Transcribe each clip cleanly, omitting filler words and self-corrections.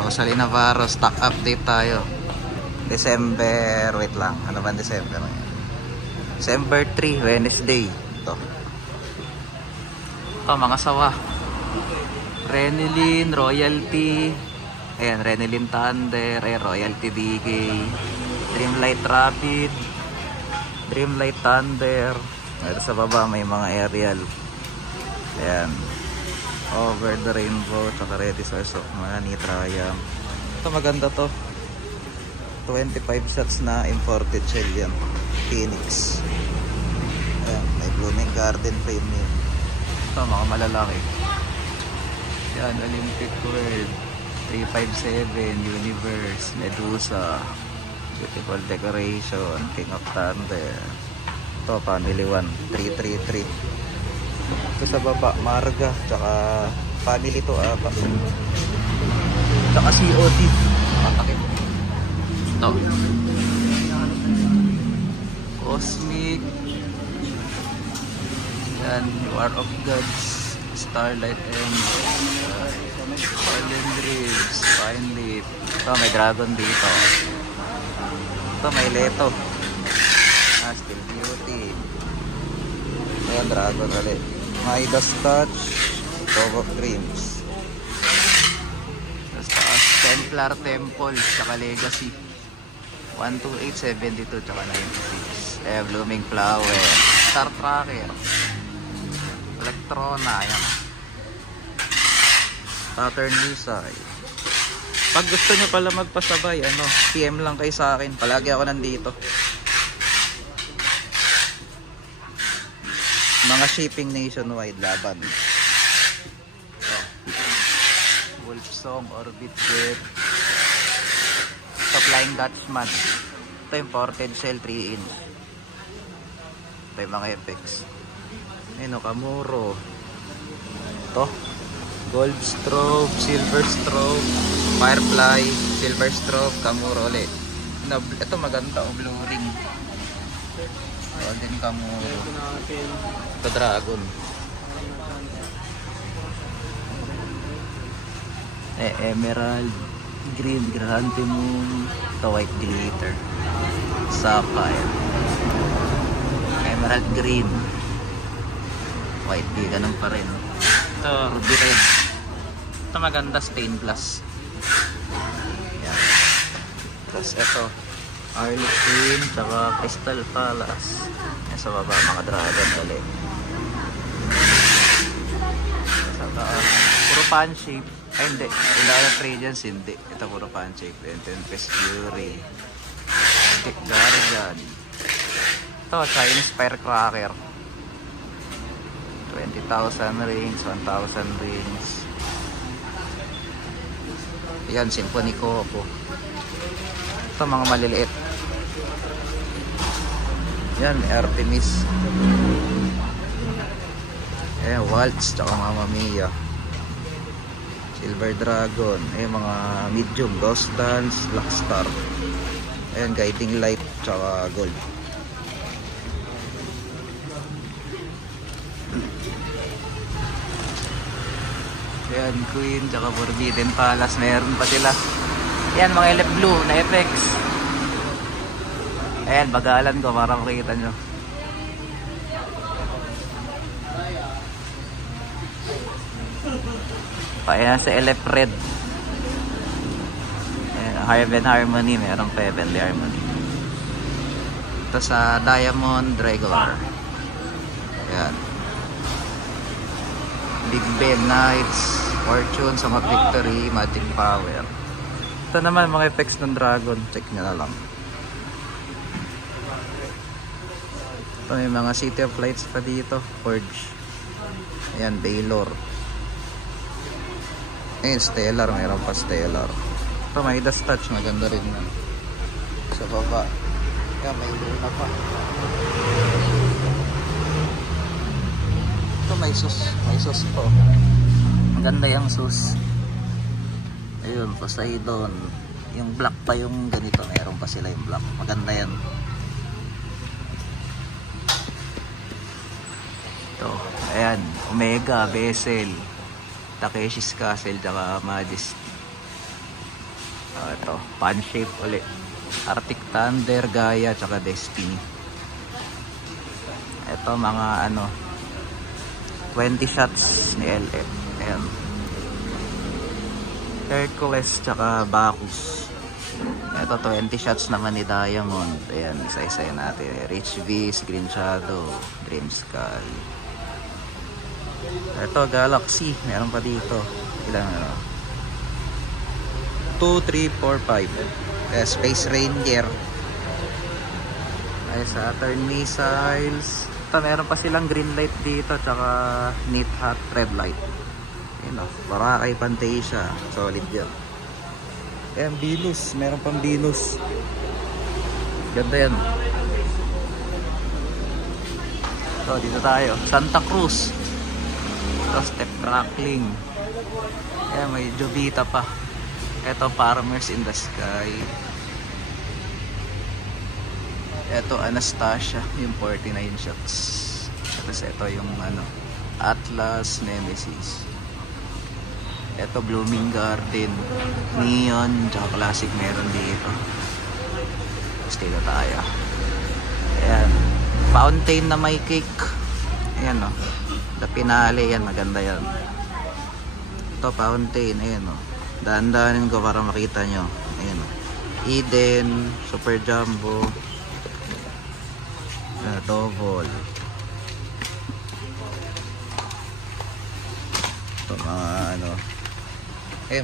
Rosalie Navarro, stock update tayo. December, wait lang. Ano ba December? December 3, Wednesday. Ito. Ito, mga sawa. Renilyn, Royalty. Ayan, Renilyn Thunder. Ayan, Royalty DK. Dreamlight Rapid. Dreamlight Thunder. Ayan, sa baba may mga aerial. Ayan. Over the Rainbow. Tsaka Ready Source of Money. Triumph. Ito, maganda to. 25 shots na imported shell yan. Phoenix. Ayan, may Blooming Garden Premium. Ito, mga malalaki. Yan, Olympic World. 357, Universe, Medusa. Beautiful Decoration, King of Thunder. Ito, Family 1, 333. Ito sa baba, Marga. Tsaka Family 2, tsaka COD. Matakit. Ito. Cosmic. Yan, War of Gods. Starlight Emerald. Fallen Dreams. Fine Leaf. Ito, may dragon dito. Ito, may Leto. Still Beauty. Ayan, dragon ulit. Midas Touch. Cove of Dreams. Tapos, Templar Temple. Tsaka Legacy. 128, 72, tsaka 96. Ayan, Blooming Flower. Star Tracker. Electrona. Ayan. Pattern Missile. Pag gusto nyo pala magpasabay, PM lang kayo sa akin. Palagi ako nandito. Mga shipping nationwide laban. Wolf Song, Orbit Jet. Flying Dutchman. Ito imported shell 3 inch. Ito yung mga effects. Kamuro. Ito. Gold Strobe, Silver Strobe, Firefly, Silver Strobe, Kamuro ulit. Ito maganda, Blue Ring. Golden Kamuro. Ito Dragon. Emerald, Green, Chrysanthemum. Ito White Glitter. Sapphire. Emerald Green. White, di ganun pa rin. Ito, Ruby Red. Ito maganda, Stained Glass. Yan. Tapos ito, Arlequin, tsaka Crystal Palace. Yan sa baba, mga dragon ulit. Sa taas, puro pan shape. Ay hindi, Ilaya Radiance hindi. Ito puro pan shape. Tempest Fury. Stick Guardian. Ito, Chinese Firecracker. 20,000 rings, 1,000 rings. Yan, Symphony Coco. Ito mga maliliit. Yan, Artemis. Waltz, tsaka Mamma Mia. Silver Dragon. Mga medium, Ghost Dance, Black Star. Guiding Light, tsaka Gold. Ayan, Queen, tsaka Forbidden Palace. Meron pa sila. Ayan, mga elef blue na effects. Ayan, bagalan ko para makikita nyo. Ayan, sa elef red. Ayan, Heaven Harmony. Meron pa Heavenly Harmony. Ito sa Diamond Regular. Ayan. Big Ben Knights, Fortune, Sama Victory, Magic Power. Ito naman mga effects ng Dragon. Check nyo na lang. Ito may mga City of Lights pa dito. Forge. Ayan, Baylor. Ayan, Stellar. Mayroon pa Stellar. Ito may Midas Touch. Maganda rin na. Sa baba. Ayan, may Luna pa. May sus po. Maganda yung sus. Ayun, Poseidon. Yung black pa yung ganito. Meron pa sila yung black. Maganda yan. Ito. Ayan. Omega, Vessel, Takeshi's Castle, tsaka Majesty. Ito, pan shape ulit. Arctic Thunder, Gaia, tsaka Destiny. Ito mga ano 20 shots ni LF. Ayan. Hercules tsaka Bacchus. Ito 20 shots naman ni Diamond. Ayan, isa-isa natin. Rich Beast, Green Shadow, Dream Sky. Ito Galaxy, meron pa dito. Ilan ano? 2, 3, 4, 5. Space Ranger. Ay, Saturn Missiles. Ito meron pa silang green light dito tsaka Neat Hot red light. Ayan o, Boracay Fantasia. Solid yan. Ayan, Venus. Meron pang Venus. Ganda yan. So, dito tayo. Santa Cruz. Ito, Step Crackling. Ayan, may Jovita pa. Ito, Farmers in the Sky. Ito, Anastasia. Yung 49 shots. Tapos ito yung ano, Atlas Nemesis. Ito Blooming Garden, Neon, tsaka Classic meron dito. Stay na tayo. Ayan, Fountain na may cake. Ayan o, The Finale, yan, maganda yan. Ito Fountain, ayan o, daan-daanin ko para makita nyo. Ayan o, Eden, Super Jumbo, Double. Ito mga ano,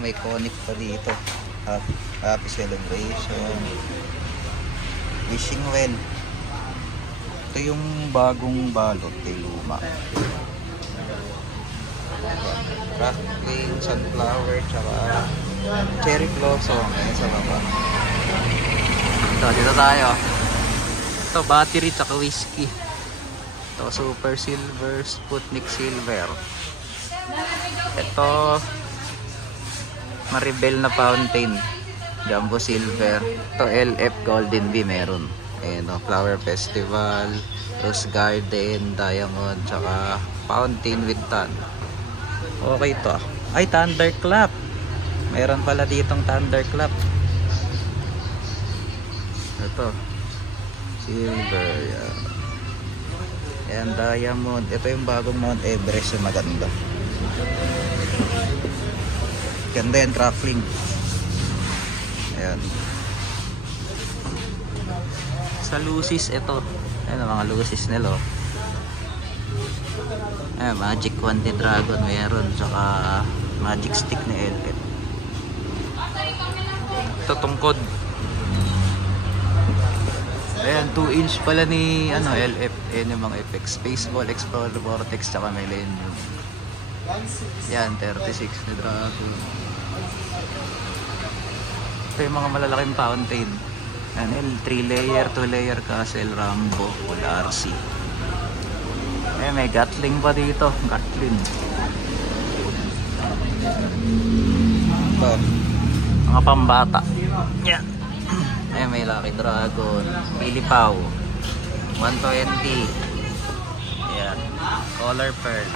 may conic pa dito. Happy Celebration, Wishing Well. Ito yung bagong balot, luma. Crackling, Sunflower, tsaka Cherry Blossom. Ayan sa baba. Dito tayo. Ito battery tsaka whiskey. Ito Super Silver, Sputnik Silver. Ito Maribel na Fountain, Jumbo Silver. Ito LF Golden Bee meron. Ayan o, Flower Festival, Rose Garden, Diamond, tsaka Fountain with Tan. Okay to. Ay, Thunderclap. Meron pala ditong Thunderclap. Ito Silver, yan. Ayan, Diamond. Ito yung bagong Mount Everest yung maganda. Ganda yan, Crackling. Ayan. Sa Lucis, ito. Ayan, mga Lucis nila. Ayan, Magic Wand ni Dragon meron. Tsaka Magic Stick ni LF. Ito, tungkod. Ayan, 2-inch pala ni ano, LF. Ayan yung mga effects. Spaceball, Explorer, Vortex, tsaka Millennium. Yan, 36 ni Dragon. Ito yung mga malalaking fountain. Ayan, 3-layer, 2-layer Castle, Rambo, Full RC. Ayan, may Gatling pa dito. Gatling. Ito, mga pambata. Yan. Ayan, may Lucky Dragon, Pilipaw, 120. Ayan, Color Pearl.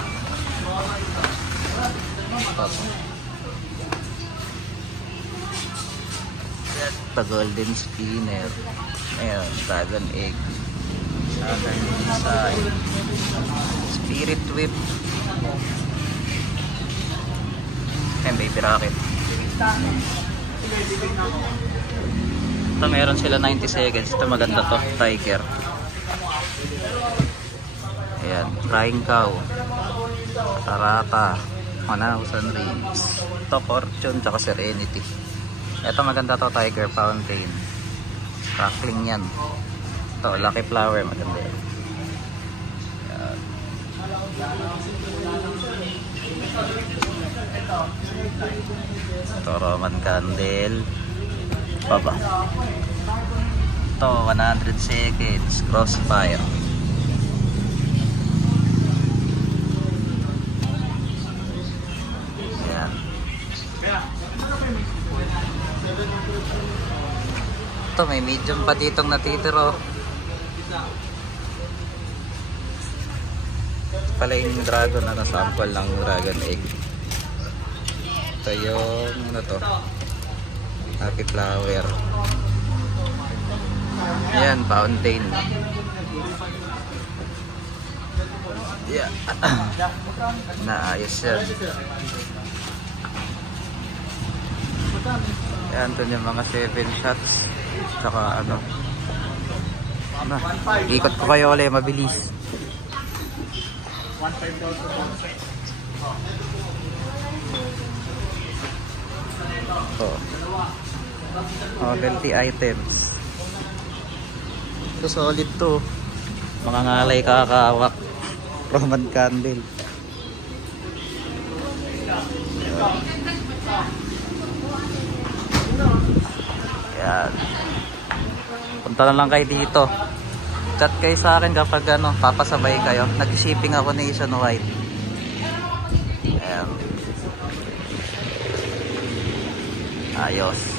Ito, Golden Spinner. Ayan, Dragon Egg, Southern Missile, Spirit Whip. Ayan, Baby Rocket. Ito meron sila 90 seconds. Ito maganda to, Tiger. Ayan, Flying Cow, Tarata, 1,000 Rings. Ito Fortune tsaka Serenity. Ito maganda to, Tiger Fountain. Crackling yan. Ito Lucky Flower, maganda yan. Ayan. Ito Roman Candle. Baba. Ito 100 seconds, Crossfire. Ayan. Ito may medium pa ditong natitiro. Pala yung dragon, ano, sample ng dragon egg. Ito yung ano to, Happy flower. Ayan, fountain. Yeah. Naayos yan. Ayan, dun yung mga 7 shots. Tsaka ano. Ikot ko kayo ulit, mabilis. Oh. Novelty items. So solid to. Mga ngalay kakawak. Roman candle. Yan. Punta na lang kayo dito. Chat kayo sa akin kapag ano, papasabay kayo. Nag-shipping ako nationwide. Ayan. Ayos.